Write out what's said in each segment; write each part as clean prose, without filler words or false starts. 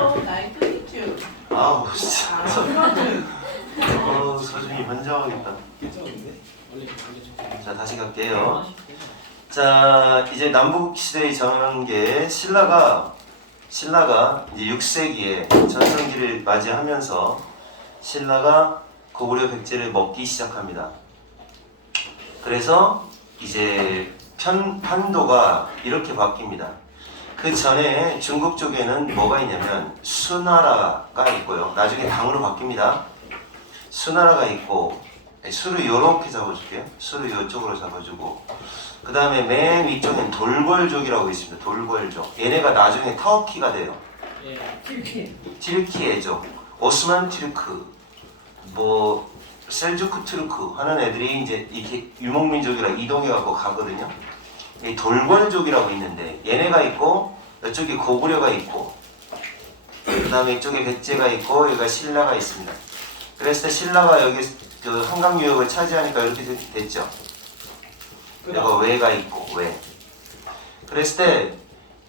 Hello, nice to meet you. 아우 진짜. 아, 서준이 환장하겠다. 괜찮은데? 원래 알려줘. 자 다시 갈게요. 자 이제 남북 시대의 전개 신라가 이제 6세기에 전성기를 맞이하면서 신라가 고구려 백제를 먹기 시작합니다. 그래서 이제 판도가 이렇게 바뀝니다. 그 전에 중국 쪽에는 뭐가 있냐면 수나라가 있고요. 나중에 당으로 바뀝니다. 수나라가 있고 수를 요렇게 잡아줄게요. 수를 이쪽으로 잡아주고 그 다음에 맨 위쪽엔 돌궐족이라고 있습니다. 돌궐족. 얘네가 나중에 터키가 돼요. 예. 튀르키예족, 오스만 튀르크, 뭐 셀주크 투르크 하는 애들이 이제 이렇게 유목민족이라 이동해갖고 가거든요. 이 돌궐족이라고 있는데 얘네가 있고 이쪽에 고구려가 있고 그 다음에 이쪽에 백제가 있고 여기가 신라가 있습니다. 그랬을 때 신라가 여기 그 한강 유역을 차지하니까 이렇게 됐죠. 그리고 외가 있고 외. 그랬을 때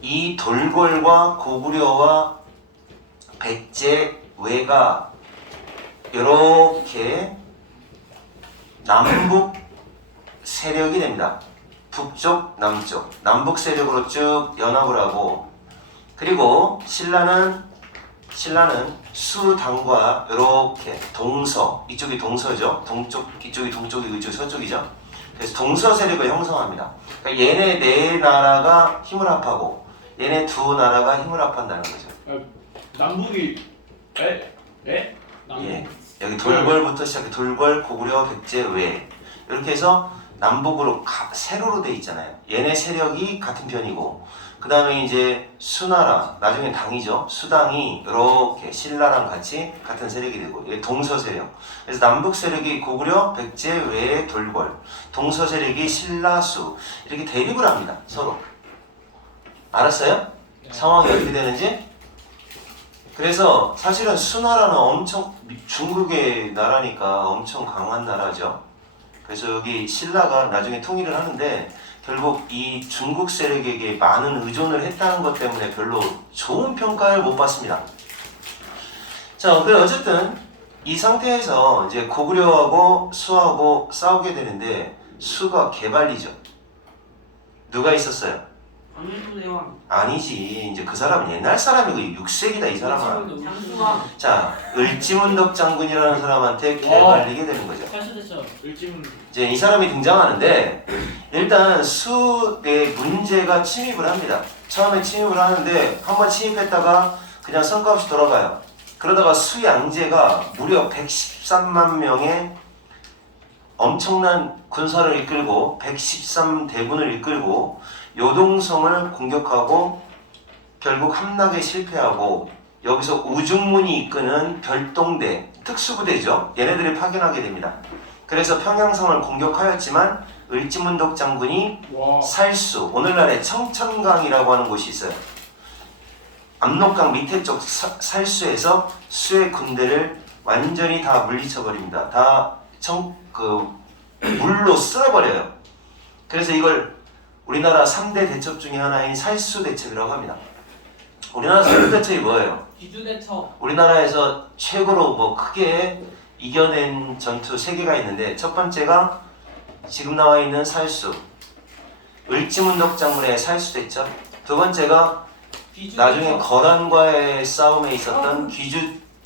이 돌궐과 고구려와 백제 외가 이렇게 남북 세력이 됩니다. 북쪽, 남쪽, 남북 세력으로 쭉 연합을 하고 그리고 신라는 수당과 이렇게 동서, 이쪽이 동서죠. 동쪽, 이쪽이 동쪽이고 이쪽이 서쪽이죠. 그래서 동서 세력을 형성합니다. 그러니까 얘네 네 나라가 힘을 합하고 얘네 두 나라가 힘을 합한다는 거죠. 남북이 에? 남북. 예, 여기 돌궐부터 시작해 돌궐, 고구려, 백제, 외 이렇게 해서 남북으로 세로로 돼 있잖아요. 얘네 세력이 같은 편이고 그 다음에 이제 수나라, 나중에 당이죠. 수당이 이렇게 신라랑 같이 같은 세력이 되고 이게 동서 세력. 그래서 남북 세력이 고구려, 백제, 외, 돌궐, 동서 세력이 신라, 수 이렇게 대립을 합니다. 서로. 알았어요? 네. 상황이 어떻게 되는지? 그래서 사실은 수나라는 엄청 중국의 나라니까 엄청 강한 나라죠. 그래서 여기 신라가 나중에 통일을 하는데 결국 이 중국 세력에게 많은 의존을 했다는 것 때문에 별로 좋은 평가를 못 받습니다. 자, 그래 어쨌든 이 상태에서 이제 고구려하고 수하고 싸우게 되는데 수가 개발리죠. 누가 있었어요? 장수대왕, 아니지. 이제 그 사람은 옛날 사람이고 6세기다 이 사람은. 장수왕, 자, 을지문덕 장군이라는 사람한테 개발리게 되는 거죠. 사실됐죠. 일찍은 이제 이 사람이 등장하는데 일단 수에 문제가 침입을 합니다. 처음에 침입을 하는데 한번 침입했다가 그냥 성과 없이 돌아가요. 그러다가 수양제가 무려 113만 명의 엄청난 군사를 이끌고 113대군을 이끌고 요동성을 공격하고 결국 함락에 실패하고 여기서 우중문이 이끄는 별동대 특수부대죠. 얘네들을 파견하게 됩니다. 그래서 평양성을 공격하였지만 을지문덕 장군이 와. 살수, 오늘날의 청천강이라고 하는 곳이 있어요. 압록강 밑에 쪽 살수에서 수의 군대를 완전히 다 물리쳐버립니다. 다 물로 쓸어버려요. 그래서 이걸 우리나라 3대 대첩 중에 하나인 살수 대첩이라고 합니다. 우리나라 살수 대첩이 뭐예요? 기주대첩, 우리나라에서 최고로 뭐 크게 이겨낸 전투 3개가 있는데 첫 번째가 지금 나와 있는 살수, 을지문덕 장군의 살수 대첩. 두 번째가 나중에 거란과의 싸움에 있었던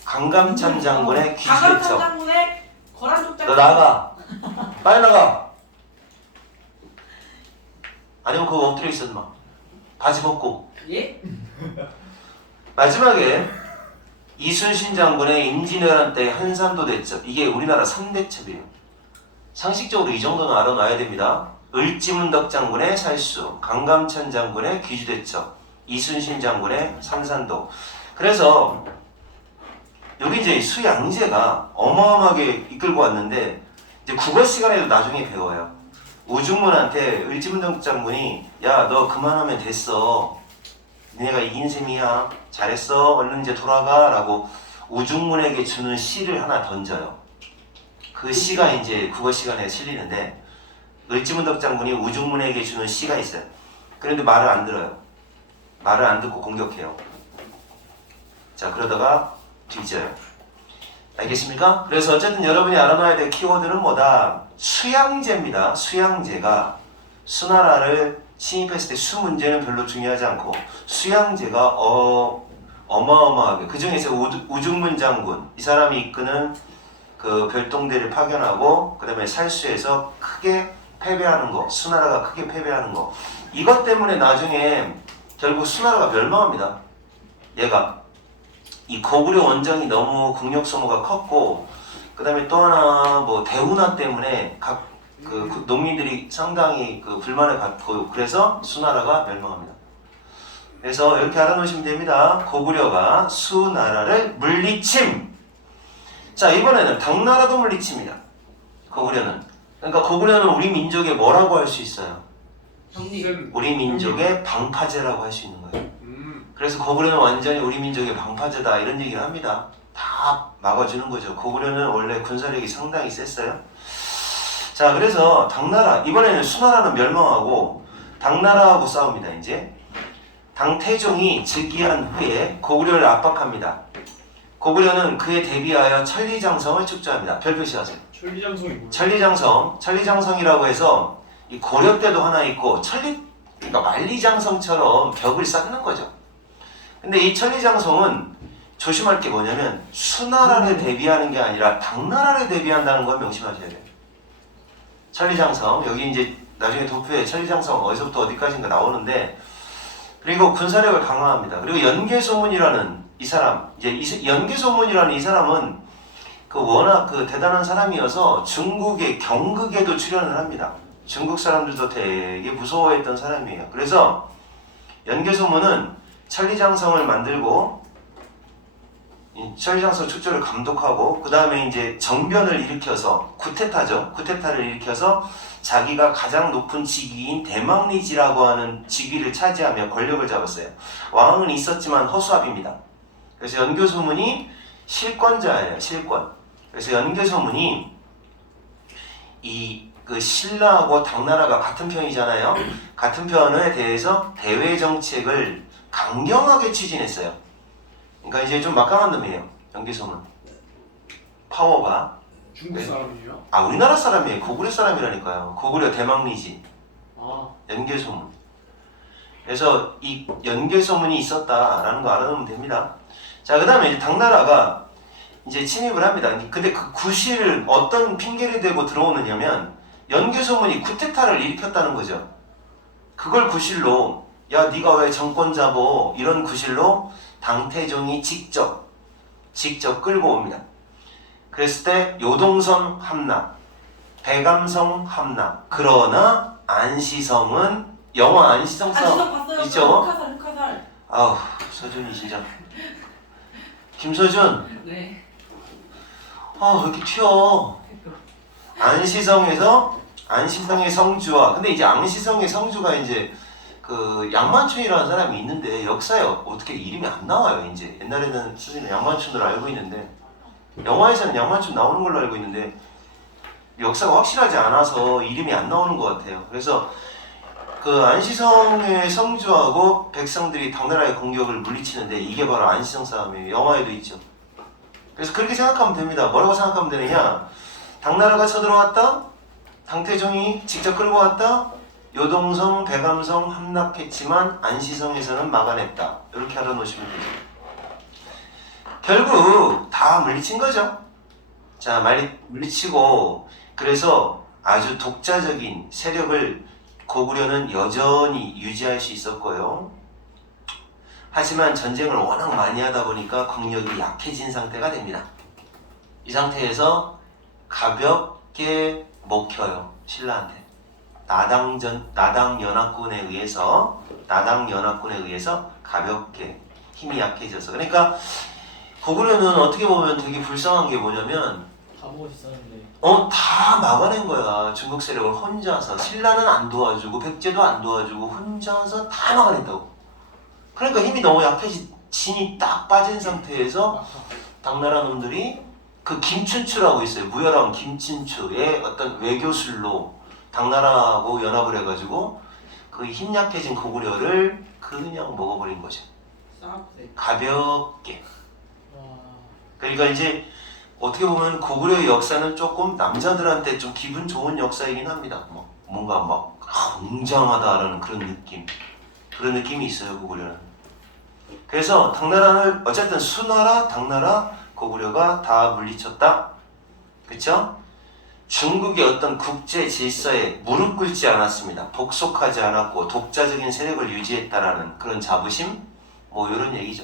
강감찬 장군의 귀주 강감찬 대첩. 장군의 거란족 너 장군. 나가. 빨리 나가. 아니면 그거 엎드려 있어 마. 바지 벗고. 예? 마지막에 이순신 장군의 임진왜란 때 한산도 대첩. 이게 우리나라 3대첩이에요. 상식적으로 이 정도는 알아놔야 됩니다. 을지문덕 장군의 살수, 강감찬 장군의 귀주대첩, 이순신 장군의 삼산도. 그래서 여기 이제 수양제가 어마어마하게 이끌고 왔는데 이제 국어 시간에도 나중에 배워요. 우중문한테 을지문덕 장군이 야, 너 그만하면 됐어. 니네가 이긴 셈이야. 잘했어. 얼른 이제 돌아가. 라고 우중문에게 주는 시를 하나 던져요. 그 시가 이제 국어 시간에 실리는데 을지문덕 장군이 우중문에게 주는 시가 있어요. 그런데 말을 안 들어요. 말을 안 듣고 공격해요. 자, 그러다가 뒤져요. 알겠습니까? 그래서 어쨌든 여러분이 알아놔야 될 키워드는 뭐다? 수양제입니다. 수양제가 수나라를 침입했을 때 수 문제는 별로 중요하지 않고 수양제가 어마어마하게 그 중에서 우중문 장군 이 사람이 이끄는 그 별동대를 파견하고 그 다음에 살수에서 크게 패배하는 거 수나라가 크게 패배하는 거 이것 때문에 나중에 결국 수나라가 멸망합니다. 얘가 이 고구려 원정이 너무 국력 소모가 컸고 그 다음에 또 하나 뭐 대운하 때문에 각 그 농민들이 상당히 그 불만을 갖고 그래서 수나라가 멸망합니다. 그래서 이렇게 알아놓으시면 됩니다. 고구려가 수나라를 물리침. 자 이번에는 당나라도 물리칩니다. 고구려는. 그러니까 고구려는 우리 민족의 뭐라고 할 수 있어요? 형님. 우리 민족의 방파제라고 할 수 있는 거예요. 그래서 고구려는 완전히 우리 민족의 방파제다 이런 얘기를 합니다. 다 막아주는 거죠. 고구려는 원래 군사력이 상당히 셌어요. 자 그래서 당나라 이번에는 수나라는 멸망하고 당나라하고 싸웁니다. 이제 당태종이 즉위한 후에 고구려를 압박합니다. 고구려는 그에 대비하여 천리장성을 축조합니다. 별표시하세요. 천리장성이 뭐야? 천리장성이라고 해서 이 고려 때도 하나 있고 그러니까 만리장성처럼 벽을 쌓는 거죠. 근데 이 천리장성은 조심할 게 뭐냐면 수나라를 대비하는 게 아니라 당나라를 대비한다는 걸 명심하셔야 돼요. 천리장성 여기 이제 나중에 도표에 천리장성 어디서부터 어디까지인가 나오는데 그리고 군사력을 강화합니다. 그리고 연개소문이라는 이 사람 이제 연개소문이라는 이 사람은 그 워낙 그 대단한 사람이어서 중국의 경극에도 출연을 합니다. 중국 사람들도 되게 무서워했던 사람이에요. 그래서 연개소문은 천리장성을 만들고 천리장성 축조를 감독하고 그 다음에 이제 정변을 일으켜서 쿠데타를 일으켜서 자기가 가장 높은 직위인 대망리지라고 하는 직위를 차지하며 권력을 잡았어요. 왕은 있었지만 허수아비입니다. 그래서 연개소문이 실권자예요. 실권. 그래서 연개소문이 그 신라하고 당나라가 같은 편이잖아요. 같은 편에 대해서 대외 정책을 강경하게 추진했어요. 그러니까 이제 좀 막강한 놈이에요. 연개소문. 파워가. 중국 사람이에요? 우리나라 사람이에요. 고구려 사람이라니까요. 고구려 대망리지. 연개소문. 그래서 이 연개소문이 있었다라는 거 알아놓으면 됩니다. 자, 그 다음에 이제 당나라가 이제 침입을 합니다. 근데 그 구실을 어떤 핑계를 대고 들어오느냐면 연개소문이 쿠데타를 일으켰다는 거죠. 그걸 구실로 야 네가 왜 정권 잡어 이런 구실로 당태종이 직접 끌고 옵니다. 그랬을 때 요동성 함락, 배감성 함락. 그러나 안시성은 영화 안시성 싸움 봤어요. 있죠? 흑화살. 아우 서준이 진짜 김서준 네. 왜 이렇게 튀어. 안시성의 성주와 근데 이제 안시성의 성주가 이제 그 양만춘이라는 사람이 있는데 역사에 어떻게 이름이 안 나와요. 이제 옛날에는 수진은 양만춘으로 알고 있는데 영화에서는 양만춘 나오는 걸로 알고 있는데 역사가 확실하지 않아서 이름이 안 나오는 것 같아요. 그래서 그 안시성의 성주하고 백성들이 당나라의 공격을 물리치는데 이게 바로 안시성 싸움이에요. 영화에도 있죠. 그래서 그렇게 생각하면 됩니다. 뭐라고 생각하면 되느냐? 당나라가 쳐들어왔다. 당태종이 직접 끌고 왔다. 요동성, 배감성 함락했지만 안시성에서는 막아냈다. 이렇게 알아놓으시면 되죠. 결국 다 물리친 거죠. 자, 물리치고 그래서 아주 독자적인 세력을 고구려는 여전히 유지할 수 있었고요. 하지만 전쟁을 워낙 많이 하다 보니까 국력이 약해진 상태가 됩니다. 이 상태에서 가볍게 먹혀요. 신라한테. 나당 연합군에 의해서 가볍게 힘이 약해져서. 그러니까 고구려는 어떻게 보면 되게 불쌍한 게 뭐냐면 다 먹을 수 있었는데 다 막아낸 거야. 중국 세력을 혼자서. 신라는 안 도와주고 백제도 안 도와주고 혼자서 다 막아낸다고. 그러니까 힘이 너무 약해진이 딱 빠진 상태에서 당나라 놈들이 그 김춘추라고 있어요. 무열왕 김춘추의 어떤 외교술로 당나라하고 연합을 해가지고 그 힘 약해진 고구려를 그냥 먹어버린 거죠. 가볍게. 그러니까 이제 어떻게 보면 고구려의 역사는 조금 남자들한테 좀 기분 좋은 역사이긴 합니다. 뭐 뭔가 막 웅장하다라는 그런 느낌이 있어요, 고구려는. 그래서 당나라를 어쨌든 수나라, 당나라, 고구려가 다 물리쳤다. 그쵸? 중국의 어떤 국제 질서에 무릎 꿇지 않았습니다. 복속하지 않았고 독자적인 세력을 유지했다라는 그런 자부심, 뭐 이런 얘기죠.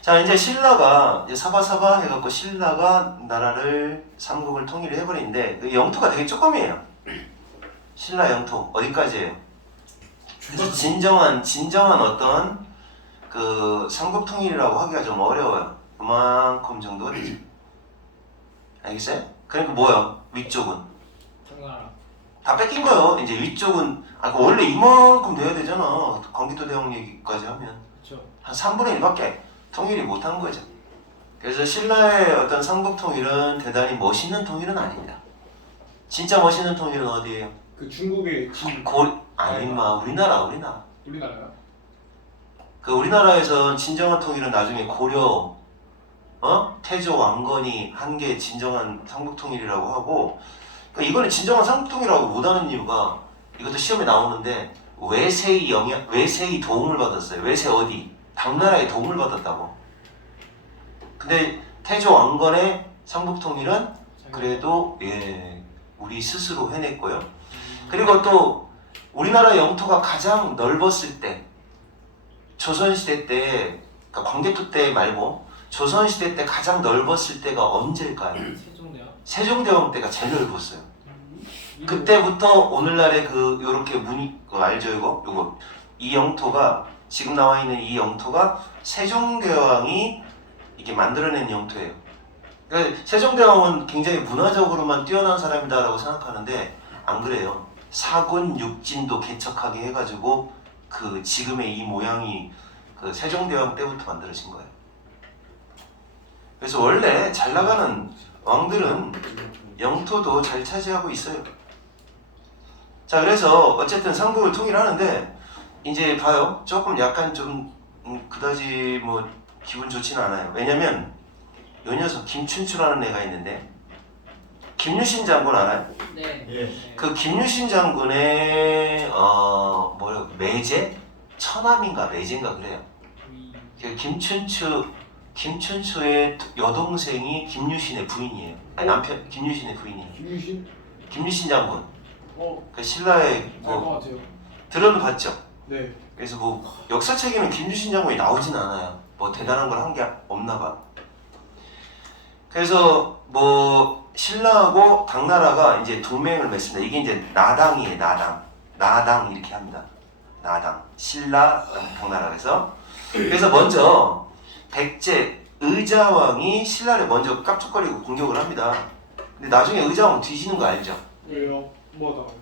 자, 이제 신라가 이제 사바사바 해갖고 신라가 나라를 삼국을 통일을 해버리는데 그 영토가 되게 조금이에요. 신라 영토 어디까지예요? 그래서 진정한 어떤 그 삼국 통일이라고 하기가 좀 어려워요. 그만큼 정도가 되죠. 알겠어요? 그러니까 뭐야? 위쪽은 당나라. 다 뺏긴 거예요. 이제 위쪽은 원래 이만큼 돼야 되잖아. 광기토 대왕 얘기까지 하면 그렇죠. 한 3분의 1밖에 통일이 못한 거죠. 그래서 신라의 어떤 삼국 통일은 대단히 멋있는 통일은 아닙니다. 진짜 멋있는 통일은 어디예요? 그 중국의 진 아니 임마 우리나라. 우리나라요? 그 우리나라에서 진정한 통일은 나중에 고려, 태조 왕건이 한 게 진정한 삼국 통일이라고 하고, 그러니까 이거는 진정한 삼국 통일이라고 못하는 이유가 이것도 시험에 나오는데 외세의 도움을 받았어요. 외세 어디? 당나라의 도움을 받았다고. 근데 태조 왕건의 삼국 통일은 그래도 우리 스스로 해냈고요. 그리고 또 우리나라 영토가 가장 넓었을 때 조선시대 때, 그러니까 광개토 때 말고 조선시대 때 가장 넓었을 때가 언제일까요? 세종대왕. 세종대왕 때가 제일 넓었어요. 그때부터 오늘날의 그 요렇게 그거 알죠 이거? 이 영토가 지금 나와 있는 이 영토가 세종대왕이 이게 만들어낸 영토예요. 그러니까 세종대왕은 굉장히 문화적으로만 뛰어난 사람이다라고 생각하는데 안 그래요. 사군 육진도 개척하게 해가지고 그 지금의 이 모양이 그 세종대왕 때부터 만들어진 거예요. 그래서 원래 잘 나가는 왕들은 영토도 잘 차지하고 있어요. 자, 그래서 어쨌든 삼국을 통일하는데 이제 봐요. 조금 약간 좀 그다지 뭐 기분 좋지는 않아요. 왜냐면 요 녀석 김춘추라는 애가 있는데 김유신 장군 알아요? 네. 예. 그 김유신 장군의 매제? 처남인가 매제인가 그래요. 그 김춘추의 여동생이 김유신의 부인이에요. 아니 남편 김유신의 부인이에요. 김유신? 김유신 장군. 어. 그 신라의 알 것 같아요. 들어는 봤죠. 네. 그래서 뭐 역사책에는 김유신 장군이 나오진 않아요. 뭐 대단한 걸 한 게 없나 봐. 그래서 뭐 신라하고 당나라가 이제 동맹을 맺습니다. 이게 이제 나당이에요. 나당 이렇게 합니다. 나당. 신라, 당나라. 그래서 먼저 백제 의자왕이 신라를 먼저 깝죽거리고 공격을 합니다. 근데 나중에 의자왕 뒤지는 거 알죠? 왜요? 뭐다?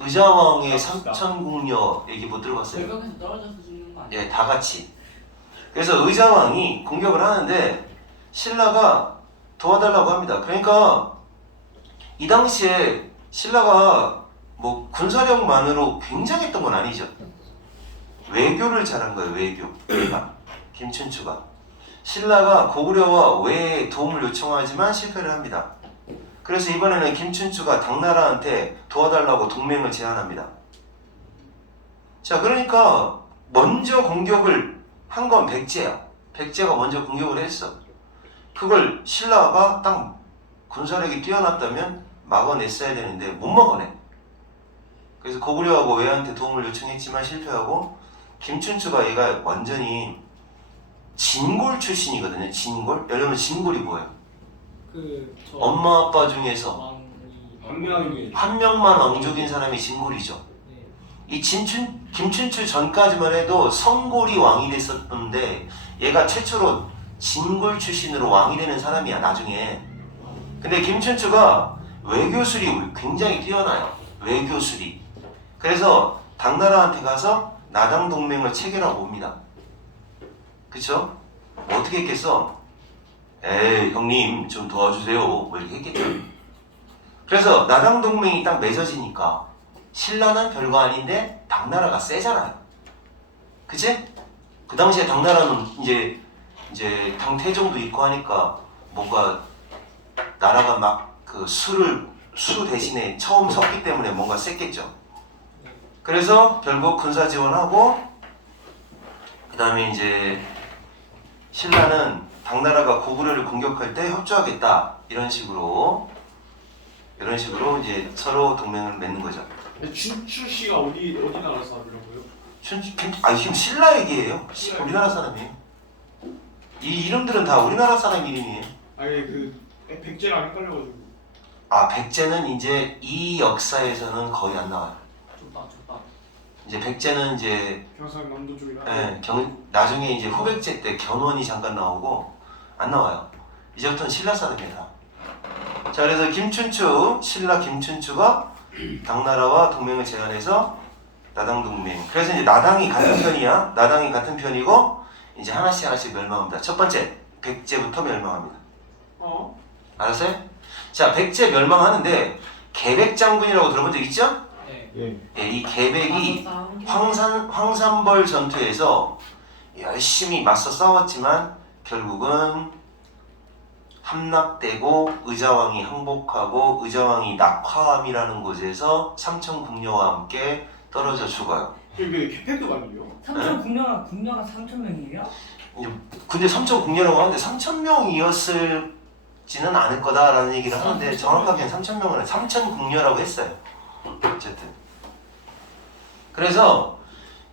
의자왕의 깝시다. 삼천궁녀 얘기 못 들어봤어요? 절벽에서 떨어져서 죽는 거 아니에요? 예, 다 같이. 그래서 의자왕이 공격을 하는데 신라가 도와달라고 합니다. 그러니까 이 당시에 신라가 뭐 군사력만으로 굉장했던 건 아니죠. 외교를 잘한 거예요. 외교. 그러니까 김춘추가 신라가 고구려와 외에 도움을 요청하지만 실패를 합니다. 그래서 이번에는 김춘추가 당나라한테 도와달라고 동맹을 제안합니다. 자, 그러니까 먼저 공격을 한 건 백제야. 백제가 먼저 공격을 했어. 그걸 신라가 딱 군사력이 뛰어났다면 막아냈어야 되는데 못 막아내. 그래서 고구려하고 외한테 도움을 요청했지만 실패하고 김춘추가 얘가 완전히 진골 출신이거든요. 진골? 여러분 진골이 뭐예요? 그저 엄마 아빠 중에서 왕이 한 명만 왕족인 사람이 진골이죠. 네. 이 김춘추 전까지만 해도 성골이 왕이 됐었는데 얘가 최초로 진골 출신으로 왕이 되는 사람이야 나중에. 근데 김춘추가 외교술이 굉장히 뛰어나요. 외교술이. 그래서 당나라한테 가서 나당 동맹을 체결하고 옵니다. 그쵸? 어떻게 했겠어? 에이 형님 좀 도와주세요 뭐 이렇게 했겠죠. 그래서 나당 동맹이 딱 맺어지니까 신라는 별거 아닌데 당나라가 세잖아요. 그치? 그 당시에 당나라는 이제 이제 당태종도 있고 하니까 뭔가 나라가 막 그 수 대신에 처음 섰기 때문에 뭔가 셌겠죠. 그래서 결국 군사 지원하고 그 다음에 이제 신라는 당나라가 고구려를 공격할 때 협조하겠다 이런 식으로 이제 서로 동맹을 맺는 거죠. 춘추 씨가 어디 나라 사람이라고요? 지금 신라 얘기예요. 우리나라 사람이에요. 이 이름들은 다 우리나라 사람 이름이에요. 아니 그 백제랑 헷갈려가지고. 아 백제는 이제 이 역사에서는 거의 안 나와요. 좋다. 이제 백제는 이제 경상남도 쪽이라. 나중에 이제 후백제 때 견훤이 잠깐 나오고 안 나와요. 이제부터는 신라 사람이다. 자 그래서 신라 김춘추가 당나라와 동맹을 제안해서 나당 동맹. 그래서 이제 나당이 같은 편이야. 나당이 같은 편이고 이제 하나씩 멸망합니다. 첫 번째 백제부터 멸망합니다. 알았어요? 자 백제 멸망하는데 계백장군이라고 들어본 적 있죠? 네. 예. 이 계백이 황산벌 전투에서 열심히 맞서 싸웠지만 결국은 함락되고 의자왕이 항복하고 의자왕이 낙화암이라는 곳에서 삼천궁녀와 함께 떨어져 죽어요. 이게 캐패도 아니에요? 삼천 국녀가 3,000명이에요? 근데 삼천궁녀라고 하는데 3,000명이었을지는 않을 거다라는 얘기를 하는데 정확하게는 3,000명은 아니라 삼천궁녀라고 했어요. 어쨌든 그래서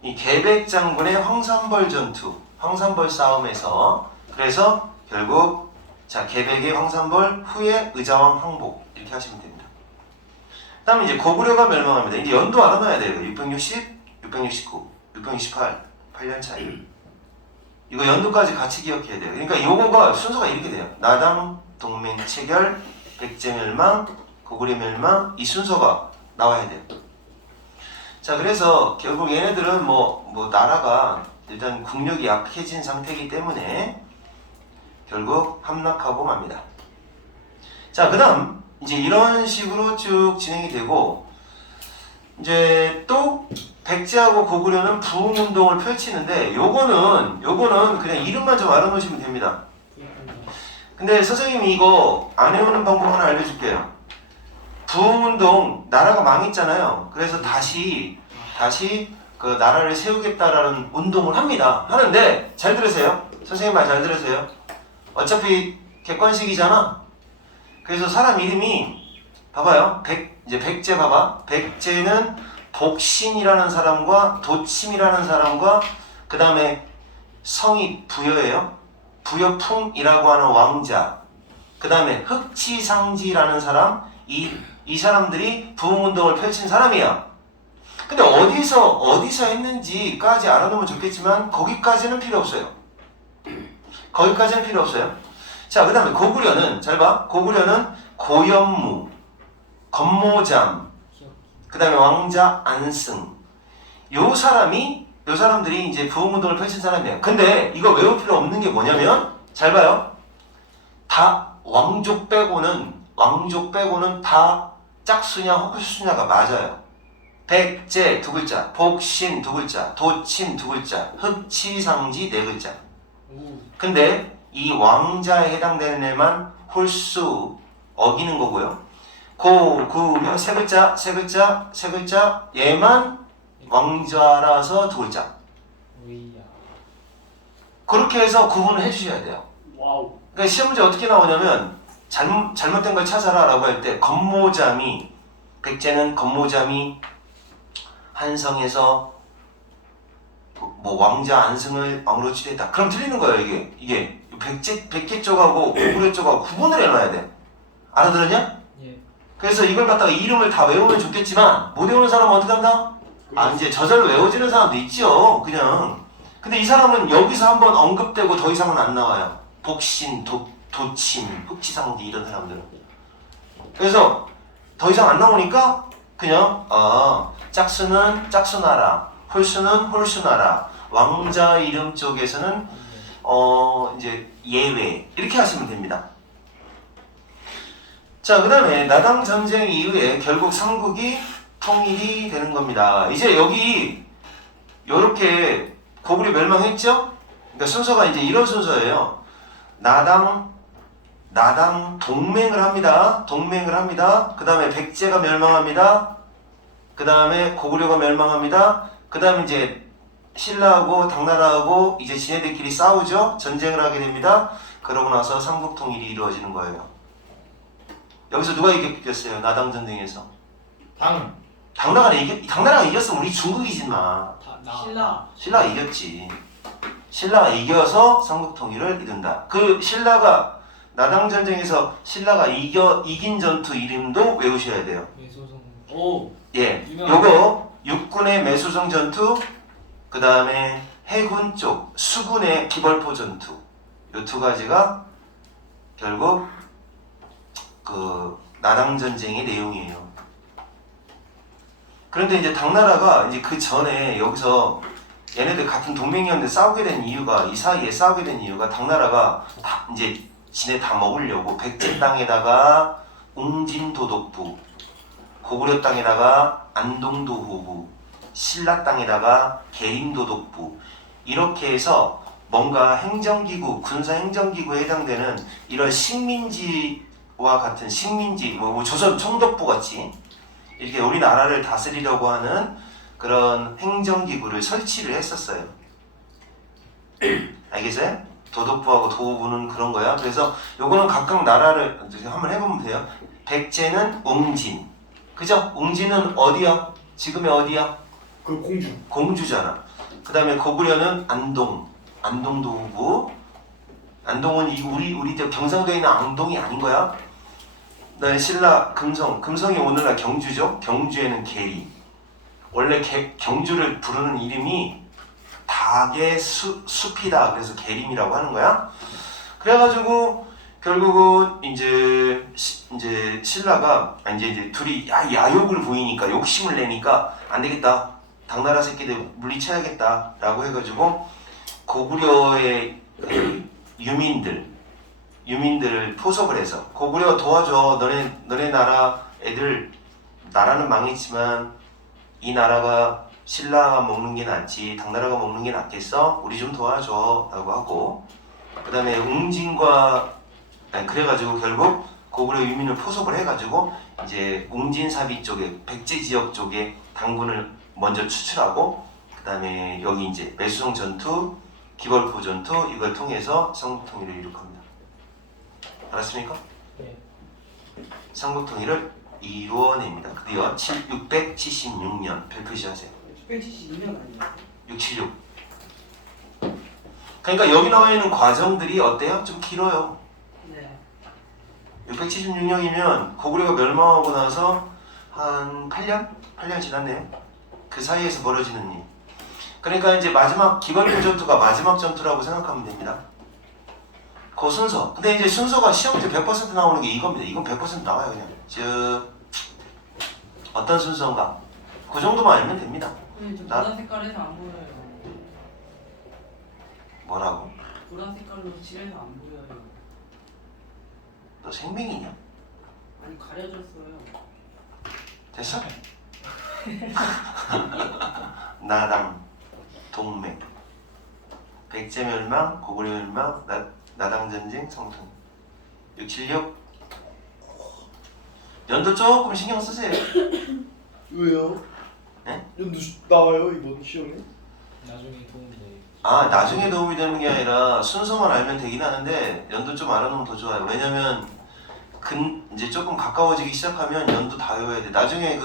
이 계백 장군의 황산벌 전투, 황산벌 싸움에서 그래서 결국 자 계백의 황산벌 후에 의자왕 항복 이렇게 하시면 됩니다. 그다음에 이제 고구려가 멸망합니다. 이제 연도 알아놔야 돼요. 660, 669, 668, 8년 차이. 이거 연도까지 같이 기억해야 돼요. 그러니까 요거가 순서가 이렇게 돼요. 나당 동맹 체결, 백제 멸망, 고구려 멸망 이 순서가 나와야 돼요. 자 그래서 결국 얘네들은 뭐 나라가 일단 국력이 약해진 상태이기 때문에 결국 함락하고 맙니다. 자 그다음 이제 이런 식으로 쭉 진행이 되고 이제 또 백제하고 고구려는 부흥운동을 펼치는데 요거는 그냥 이름만 좀 알아놓으시면 됩니다. 근데 선생님이 이거 안 해오는 방법 하나 알려줄게요. 부흥운동 나라가 망했잖아요. 그래서 다시 그 나라를 세우겠다라는 운동을 합니다. 하는데 잘 들으세요. 선생님 말 잘 들으세요. 어차피 객관식이잖아. 그래서 사람 이름이 봐봐요. 이제 백제 봐봐. 백제는 복신이라는 사람과 도침이라는 사람과 그 다음에 성이 부여예요. 부여풍이라고 하는 왕자. 그 다음에 흑치상지라는 사람. 이 사람들이 부흥운동을 펼친 사람이야. 근데 어디서 했는지까지 알아두면 좋겠지만 거기까지는 필요 없어요. 거기까지는 필요 없어요. 자, 그 다음에 고구려는 잘 봐. 고구려는 고연무, 건모잠, 그 다음에 왕자 안승. 요 사람들이 이제 부흥운동을 펼친 사람이에요. 근데 이거 외울 필요 없는 게 뭐냐면 잘 봐요. 다 왕족 빼고는 다 짝수냐 헛수냐가 맞아요. 백제 두 글자, 복신 두 글자, 도침 두 글자, 흑치상지 네 글자. 근데 이 왕자에 해당되는 애만 홀수 어기는 거고요. 고구려 세 글자 얘만 왕자라서 두 글자. 그렇게 해서 구분을 해주셔야 돼요. 와우. 그러니까 시험 문제 어떻게 나오냐면 잘못된 걸 찾아라라고 할 때 건모잠이 백제는 건모잠이 한성에서 뭐 왕자 안승을 왕으로 치료했다. 그럼 틀리는 거예요. 이게 백제 쪽하고 고구려 쪽하고 구분을 해놔야 돼. 알아들었냐? 예. 그래서 이걸 갖다가 이름을 다 외우면 좋겠지만 못 외우는 사람은 어떻게 한다? 이제 저절로 외워지는 사람도 있죠. 그냥. 근데 이 사람은 여기서 한번 언급되고 더 이상은 안 나와요. 복신, 도침, 흑치상지 이런 사람들은. 그래서 더 이상 안 나오니까 그냥 짝수는 짝수나라, 홀수는 홀수나라, 왕자 이름 쪽에서는 이제 예외 이렇게 하시면 됩니다. 자, 그 다음에 나당 전쟁 이후에 결국 삼국이 통일이 되는 겁니다. 이제 여기 요렇게 고구려 멸망했죠? 그러니까 순서가 이제 이런 순서예요. 나당 동맹을 합니다. 그 다음에 백제가 멸망합니다. 그 다음에 고구려가 멸망합니다. 그 다음에 이제 신라하고 당나라하고 이제 지네들끼리 싸우죠. 전쟁을 하게 됩니다. 그러고 나서 삼국통일이 이루어지는 거예요. 여기서 누가 이겼어요? 나당 전쟁에서. 당나라가 이겼으면 우리 중국이지 마. 신라가 이겼지. 신라가 이겨서 삼국통일을 이룬다. 그 신라가 나당 전쟁에서 신라가 이긴 전투 이름도 외우셔야 돼요. 오. 예, 유명하네. 요거 육군의 매수성 전투, 그 다음에 해군 쪽 수군의 기벌포 전투, 요 두 가지가 결국 그 나당 전쟁의 내용이에요. 그런데 이제 당나라가 이제 그 전에 여기서 얘네들 같은 동맹이었는데 이 사이에 싸우게 된 이유가 당나라가 다 이제 지네 다 먹으려고 백제 땅에다가 웅진도독부, 고구려 땅에다가 안동도호부, 신라 땅에다가 계림도독부, 이렇게 해서 뭔가 행정기구, 군사행정기구에 해당되는 이런 식민지와 같은 식민지, 뭐 조선 총독부 같이 이렇게 우리나라를 다스리려고 하는 그런 행정기구를 설치를 했었어요. 알겠어요? 도독부하고 도호부는 그런 거야. 그래서 요거는 각각 나라를 한번 해보면 돼요. 백제는 웅진, 그죠? 웅진은 어디야? 지금의 어디야? 그 공주. 공주잖아. 그 다음에 고구려는 안동도호부. 안동은 우리 경상도에 있는 안동이 아닌 거야. 그다음에 신라 금성이 오늘날 경주죠. 경주에는 계리. 원래 경주를 부르는 이름이 닭의 숲이다. 그래서 계림이라고 하는 거야. 그래가지고 결국은 이제 신라가 이제 둘이 야욕을 보이니까, 욕심을 내니까 안 되겠다. 당나라 새끼들 물리쳐야겠다라고 해가지고 고구려의 그 유민들을 포섭을 해서, 고구려 도와줘. 너네 나라 애들, 나라는 망했지만 이 나라가 신라가 먹는 게 낫지 당나라가 먹는 게 낫겠어? 우리 좀 도와줘 라고 하고, 그 다음에 그래가지고 결국 고구려 유민을 포섭을 해가지고 이제 웅진사비 쪽에, 백제 지역 쪽에 당군을 먼저 추출하고, 그 다음에 여기 이제 매수성 전투, 기벌포 전투, 이걸 통해서 삼국통일을 이룩합니다. 알았습니까? 네. 삼국통일을 이루어냅니다. 드디어 676년 별 표시하세요. 672년 아니야? 676. 그러니까 여기 나와 있는 과정들이 어때요? 좀 길어요. 네. 676년이면 고구려가 멸망하고 나서 한 8년? 8년 지났네요. 그 사이에서 벌어지는 일. 그러니까 이제 마지막 기벌포 전투가 마지막 전투라고 생각하면 됩니다. 그 순서. 근데 이제 순서가 시험때 100% 나오는 게 이겁니다. 이건 100% 나와요 그냥. 어떤 순서인가? 그 정도만 알면 됩니다. 근데 저 보라 색깔에서 안 보여요. 뭐라고? 보라 색깔로 집에서 안 보여요. 너 생명이냐? 아니 가려졌어요. 됐어? 나당 동맹, 백제 멸망, 고구려 멸망, 나당 전쟁, 성통. 676. 연도 조금 신경 쓰세요. 왜요? 네? 연도 나와요 이번 시험에? 나중에 도움이 돼. 나중에 도움이 되는 게 아니라 순서만 알면 되긴 하는데 연도 좀 알아놓으면 더 좋아요. 왜냐면 이제 조금 가까워지기 시작하면 연도 다 외워야 돼. 나중에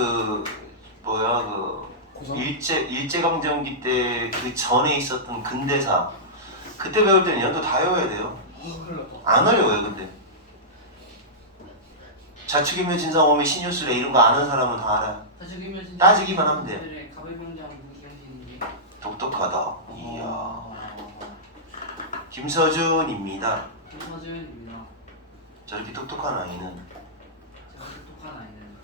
고삼? 일제강점기 때 그 전에 있었던 근대사, 그때 배울 때는 연도 다 외워야 돼요. 큰일 났다. 안 어려워요 근데. 자축인묘 진사오미 신유술에 이런 거 아는 사람은 다 알아요. 사주기면 진짜 따지기만 하면 돼요. 가불병장 무기하시는지. 똑똑하다. 이야. 김서준입니다. 김서준입니다. 저렇게 똑똑한 아이는. 제가 똑똑한 아이는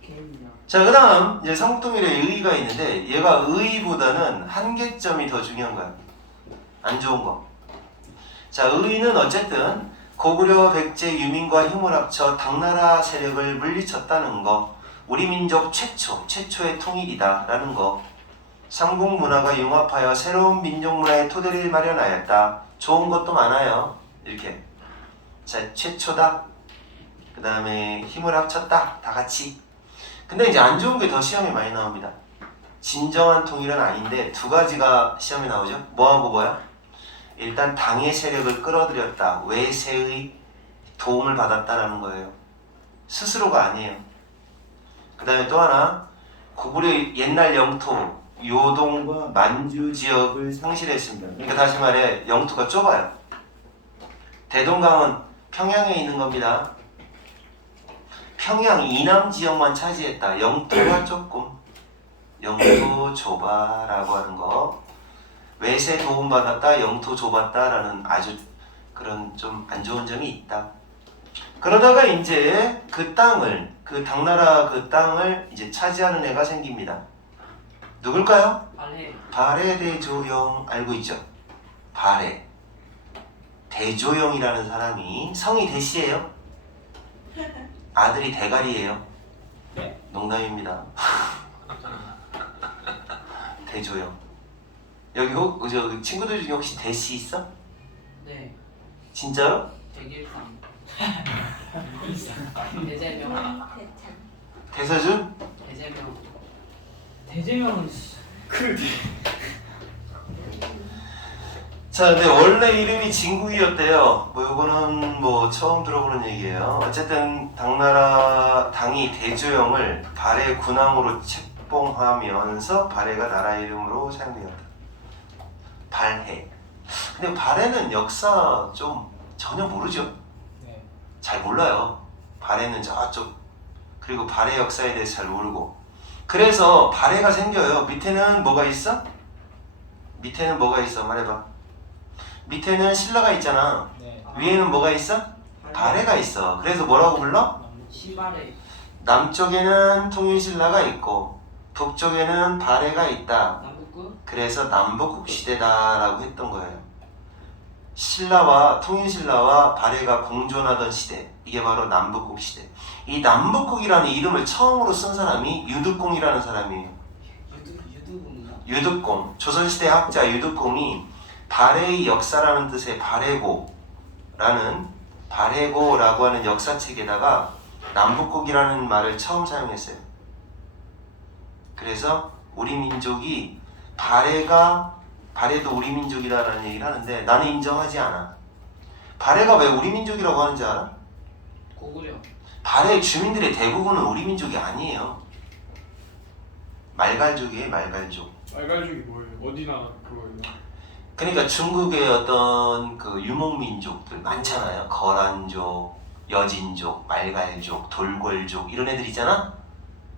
개입니다. 자, 그 다음 이제 삼국통일에 의의가 있는데, 얘가 의의보다는 한계점이 더 중요한 거야. 안 좋은 거. 자, 의의는 어쨌든 고구려, 백제, 유민과 힘을 합쳐 당나라 세력을 물리쳤다는 거, 우리 민족 최초의 통일이다 라는 거, 삼국 문화가 융합하여 새로운 민족 문화의 토대를 마련하였다. 좋은 것도 많아요. 이렇게. 자, 최초다. 그 다음에 힘을 합쳤다. 다 같이. 근데 이제 안 좋은 게 더 시험에 많이 나옵니다. 진정한 통일은 아닌데 두 가지가 시험에 나오죠. 뭐하고 뭐야? 일단 당의 세력을 끌어들였다. 외세의 도움을 받았다라는 거예요. 스스로가 아니에요. 그 다음에 또 하나, 고구려의 옛날 영토 요동과 만주 지역을 상실했습니다. 그러니까 다시 말해 영토가 좁아요. 대동강은 평양에 있는 겁니다. 평양 이남 지역만 차지했다. 영토가 조금 영토 좁아라고 하는 거. 외세 도움받았다, 영토 좁았다라는 아주 그런 좀 안 좋은 점이 있다. 그러다가 이제 그 땅을, 그 당나라 그 땅을 이제 차지하는 애가 생깁니다. 누굴까요? 발해. 발해대조영 알고 있죠? 발해. 대조영이라는 사람이 성이 대시예요. 아들이 대가리예요. 네. 농담입니다. 대조영. 여기 저 친구들 중에 혹시 대시 있어? 네. 진짜로? 대길상. 대재명. 대서준? 대재명. 대제명은 자, 근데 원래 이름이 진국이었대요. 뭐 요거는 뭐 처음 들어보는 얘기예요. 어쨌든 당나라 당이 대조영을 발해 군왕으로 책봉하면서 발해가 나라 이름으로 사용되었다. 발해. 근데 발해는 역사 좀 전혀 모르죠. 네. 잘 몰라요. 발해는 저쪽. 그리고 발해 역사에 대해서 잘 모르고. 그래서 발해가 생겨요. 밑에는 뭐가 있어? 밑에는 뭐가 있어? 말해봐. 밑에는 신라가 있잖아. 네. 위에는 뭐가 있어? 발해가 있어. 그래서 뭐라고 불러? 신발해. 남쪽에는 통일신라가 있고 북쪽에는 발해가 있다. 남북구. 그래서 남북국 시대다라고 했던 거예요. 신라와 통일신라와 발해가 공존하던 시대. 이게 바로 남북국 시대. 이 남북국이라는 이름을 처음으로 쓴 사람이 유득공이라는 사람이에요. 유두군인가? 유득공. 조선시대 학자 유득공이 발해의 역사라는 뜻의 발해고라고 하는 역사책에다가 남북국이라는 말을 처음 사용했어요. 그래서 우리 민족이 발해도 우리 민족이다라는 얘기를 하는데 나는 인정하지 않아. 발해가 왜 우리 민족이라고 하는지 알아? 고구려. 발해 주민들의 대부분은 우리 민족이 아니에요. 말갈족이에요, 말갈족. 말갈족이 뭐예요? 어디나 그거예요? 그러니까 중국의 어떤 그 유목민족들 많잖아요. 거란족, 여진족, 말갈족, 돌궐족 이런 애들 있잖아.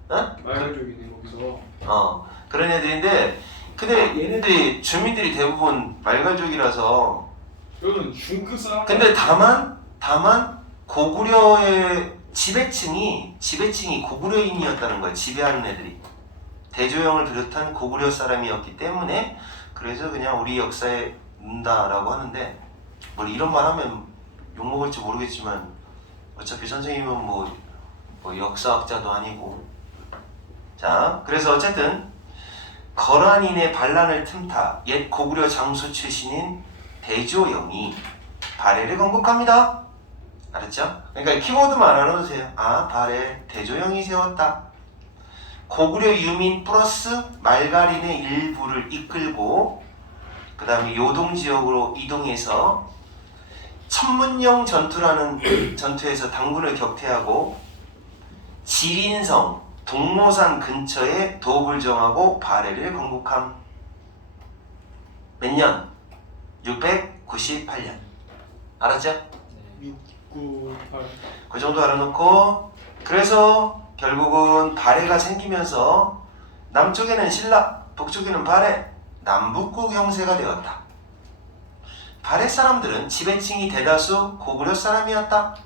어? 말갈족이네 거기서. 그런 애들인데 근데 얘네들이 주민들이 대부분 말갈족이라서 이거는 중국 사람. 근데 다만 고구려의 지배층이 고구려인이었다는 거예요. 지배하는 애들이 대조영을 비롯한 고구려 사람이었기 때문에 그래서 그냥 우리 역사에 넣는다라고 하는데 뭐 이런 말 하면 욕먹을지 모르겠지만 어차피 선생님은 뭐 역사학자도 아니고 자 그래서 어쨌든 거란인의 반란을 틈타 옛 고구려 장수 출신인 대조영이 발해를 건국합니다. 알았죠? 그러니까 키워드만 알아놓으세요. 아 발해 대조영이 세웠다. 고구려 유민 플러스 말갈인의 일부를 이끌고 그 다음에 요동 지역으로 이동해서 천문영 전투라는 전투에서 당군을 격퇴하고 지린성 동모산 근처에 도읍을 정하고 발해를 건국함. 몇 년? 698년. 알았죠? 6, 9, 8. 그 정도 알아놓고 그래서 결국은 발해가 생기면서 남쪽에는 신라, 북쪽에는 발해, 남북국 형세가 되었다. 발해 사람들은 지배층이 대다수 고구려 사람이었다.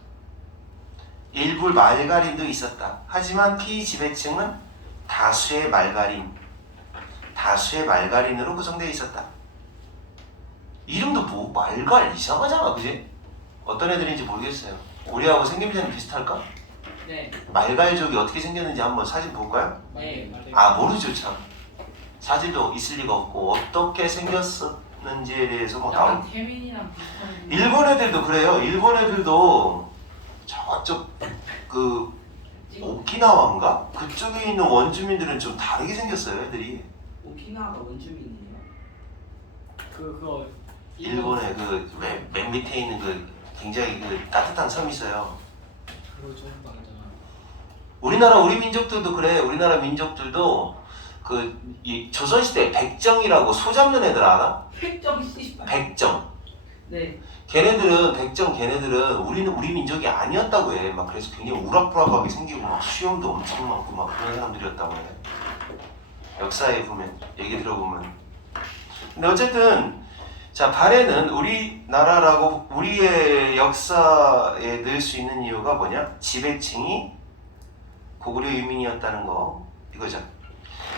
일부 말갈인도 있었다. 하지만 피지배층은 다수의 말갈인으로 구성되어 있었다. 이름도 뭐 말갈 이상하잖아, 그지? 어떤 애들인지 모르겠어요. 우리하고 생김새는 비슷할까? 네. 말갈족이 어떻게 생겼는지 한번 사진 볼까요? 네. 아 모르죠 참. 사실도 있을 리가 없고 어떻게 생겼었는지에 대해서 뭐 약간 나온 태민이랑 비슷한. 일본 애들도 그래요. 일본 애들도 저쪽 그 오키나와인가? 그쪽에 있는 원주민들은 좀 다르게 생겼어요, 애들이. 오키나와가 원주민이에요. 그거 일본의 그 맨 밑에 있는 그 굉장히 그 따뜻한 섬이 있어요. 그거 좀 맞아. 우리나라 우리 민족들도 그래. 우리나라 민족들도 그 이 조선시대 백정이라고 소 잡는 애들 알아? 획정 씨발. 백정. 네. 걔네들은 우리 민족이 아니었다고 해. 막 그래서 굉장히 우락부락하게 생기고 막 수염도 엄청 많고 막 그런 사람들이었다고 해. 역사에 보면 얘기 들어보면. 근데 어쨌든 자 발해는 우리나라라고 우리의 역사에 넣을 수 있는 이유가 뭐냐? 지배층이 고구려 유민이었다는 거 이거죠.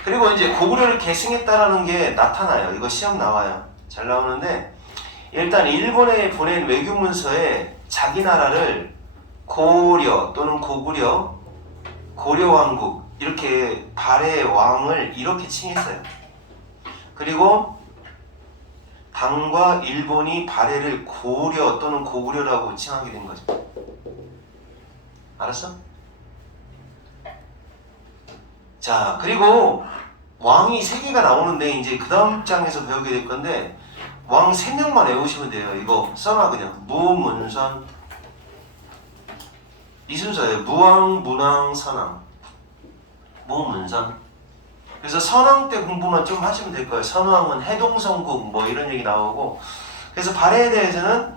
그리고 이제 고구려를 계승했다라는 게 나타나요. 이거 시험 나와요. 잘 나오는데 일단 일본에 보낸 외교 문서에 자기 나라를 고려 또는 고구려, 고려왕국 이렇게 발해의 왕을 이렇게 칭했어요. 그리고 당과 일본이 발해를 고려 또는 고구려라고 칭하게 된 거죠. 알았어? 자, 그리고 왕이 3개가 나오는데 이제 그 다음 장에서 배우게 될 건데 왕 3명만 외우시면 돼요. 이거 써놔 그냥. 무문선 이 순서예요. 무왕, 문왕, 선왕. 무문선. 그래서 선왕 때 공부만 좀 하시면 될 거예요. 선왕은 해동성국 뭐 이런 얘기 나오고. 그래서 발해에 대해서는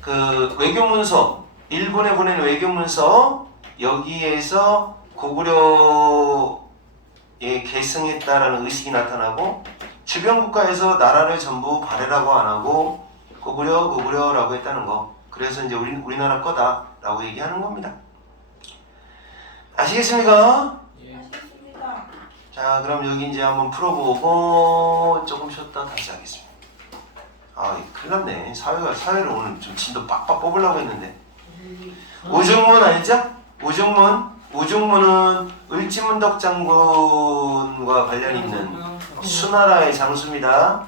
그 외교문서 일본에 보낸 외교문서 여기에서 고구려에 계승했다라는 의식이 나타나고 주변 국가에서 나라를 전부 발해라고 안 하고 고구려라고 했다는 거. 그래서 이제 우리나라 거다라고 얘기하는 겁니다. 아시겠습니까? 예. 아쉽습니다. 자, 그럼 여기 이제 한번 풀어보고 조금 쉬었다 다시 하겠습니다. 아, 큰일 났네. 사회를 오늘 좀 진도 빡빡 뽑으려고 했는데. 우중문 알죠? 우중문은 을지문덕 장군과 관련 있는 수나라의 장수입니다.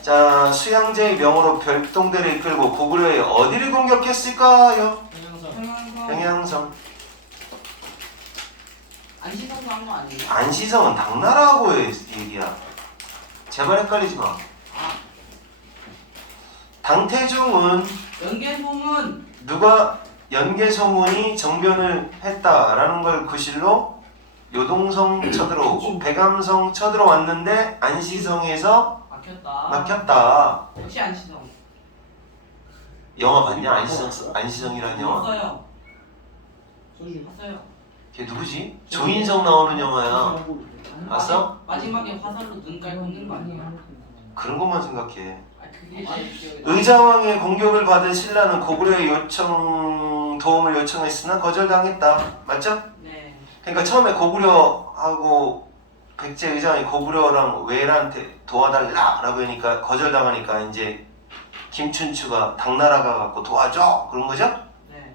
자, 수양제의 명으로 별동대를 이끌고 고구려의 어디를 공격했을까요? 평양성. 안시성도 한 거 아니에요? 안시성은 당나라하고 얘기야. 제발 헷갈리지 마. 당태종은 연개소문. 누가 연개소문이 정변을 했다라는 걸 구실로 요동성 쳐들어오고 백암성 쳐들어왔는데 안시성에서 막혔다. 역시 안시성. 영화 봤냐? 안시성이라는 영화. 봤어요. 소주 봤어요. 걔 누구지? 조인성 나오는 영화야. 봤어? 마지막에 화살로 눈 깔고 있는 거 아니에요? 그런 것만 생각해. 아 그게 의자왕의 공격을 받은 신라는 고구려의 도움을 요청했으나 거절당했다. 맞죠? 네. 그러니까 처음에 고구려하고 백제 의장이 고구려랑 외란한테 도와달라라고 하니까 거절당하니까 이제 김춘추가 당나라가 갖고 도와줘 그런 거죠? 네.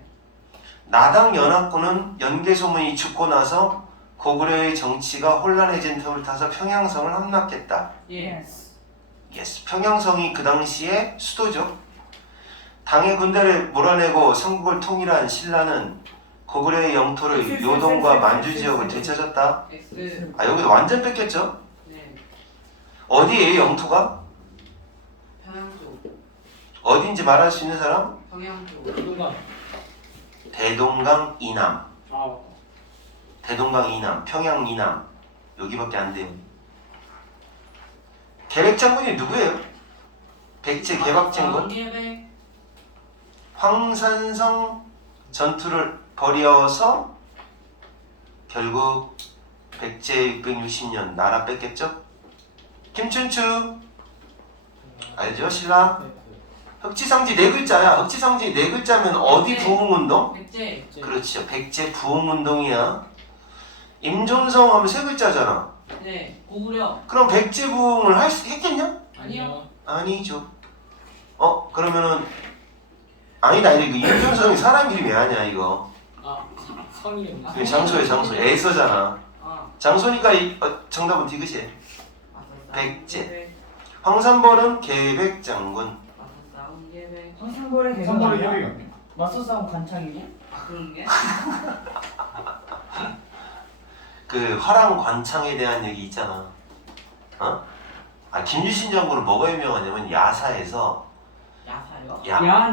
나당 연합군은 연개소문이 죽고 나서 고구려의 정치가 혼란해진 틈을 타서 평양성을 함락했다. 예. 예스. 평양성이 그 당시의 수도죠. 당의 군대를 몰아내고 삼국을 통일한 신라는 고구려의 영토를 요동과 만주 지역을 되찾았다. X. 아, 여기도 완전 뺏겼죠? 네. 어디에 영토가? 평양 쪽. 어딘지 말할 수 있는 사람? 평양 쪽. 누가? 대동강 이남. 아 대동강 이남, 평양 이남. 여기밖에 안 돼요. 계백장군이 누구예요? 백제 계박장군? 왕계백. 황산성 전투를 벌여서 결국 백제 660년 나라 뺏겼죠? 김춘추 알죠? 신라? 흑지상지 4글자야. 흑지상지 4글자면 어디 부흥운동? 백제. 그렇죠. 백제 부흥운동이야. 임종성 하면 3글자잖아. 네. 고구려. 그럼 백제 부흥을 했겠냐? 아니요. 아니죠. 그러면은 아니다. 이거 임종성이 사람 이름이 아니야 이거. 아 성이름. 그 장소에 장소. 애서잖아. 아. 장소니까 정답은 디귿이에요. 백제. 황산벌은 계백 장군. 맞서 싸운 계획. 황산벌의 계획 상벌의 아니야? 계획이 아니야. 맞서 싸운 관창이고? 그런 게? 그 화랑 관창에 대한 얘기 있잖아. 어? 아 김유신 장군은 뭐가 유명하냐면 야사에서 야사요?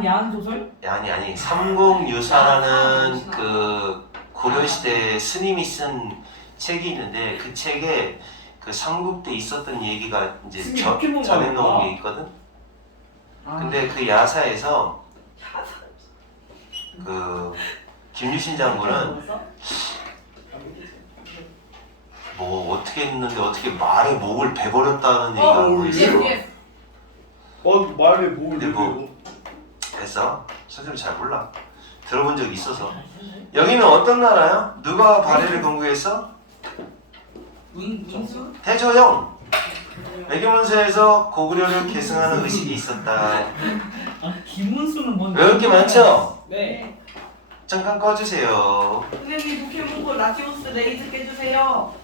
야한 소설? 아니 삼국유사라는 그 고려시대 스님이 쓴 책이 있는데 그 책에 그 삼국 때 있었던 얘기가 이제 스님 포켓몬 전해놓은 말이구나. 게 있거든. 아, 근데 그 야사에서 그 김유신 장군은 뭐 어떻게 했는데 어떻게 말에 목을 베버렸다는 얘기가 뭐 있어. 예스. 말에 목을 근데 뭐- 내고. 됐어. 선생님 잘 몰라. 들어본 적이 있어서. 여기는 어떤 나라야? 누가 발해를 공부했어? 문수? 태조형. 외교문서에서 고구려를 계승하는 의식이 있었다. 아 김문수는 뭔? 외울 게 많죠? 네. 잠깐 꺼주세요. 선생님 포켓몬고 라티오스 레이즈 깨주세요.